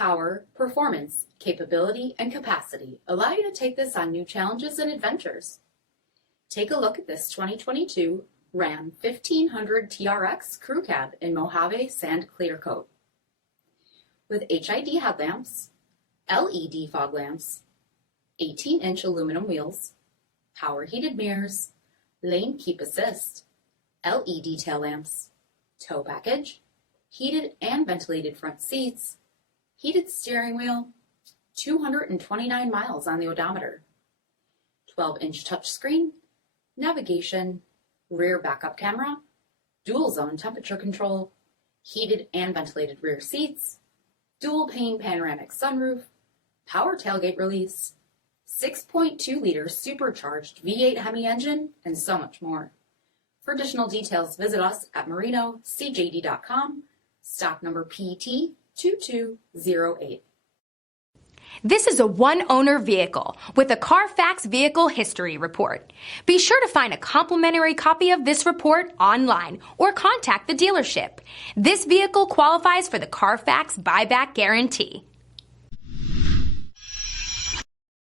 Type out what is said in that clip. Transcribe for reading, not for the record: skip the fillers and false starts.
power, performance, capability, and capacity allow you to take this on new challenges and adventures. Take a look at this 2022 Ram 1500 TRX Crew Cab in Mojave Sand Clear Coat. With HID headlamps, LED fog lamps, 18-inch aluminum wheels, power heated mirrors, lane keep assist, LED tail lamps, tow package, heated and ventilated front seats, heated steering wheel, 229 miles on the odometer, 12-inch touchscreen, navigation, rear backup camera, dual zone temperature control, heated and ventilated rear seats, dual pane panoramic sunroof, power tailgate release, 6.2-liter supercharged V8 Hemi engine, and so much more. For additional details, visit us at marinocjd.com, stock number PT2208. This is a one-owner vehicle with a Carfax Vehicle History Report. Be sure to find a complimentary copy of this report online or contact the dealership. This vehicle qualifies for the Carfax Buyback Guarantee.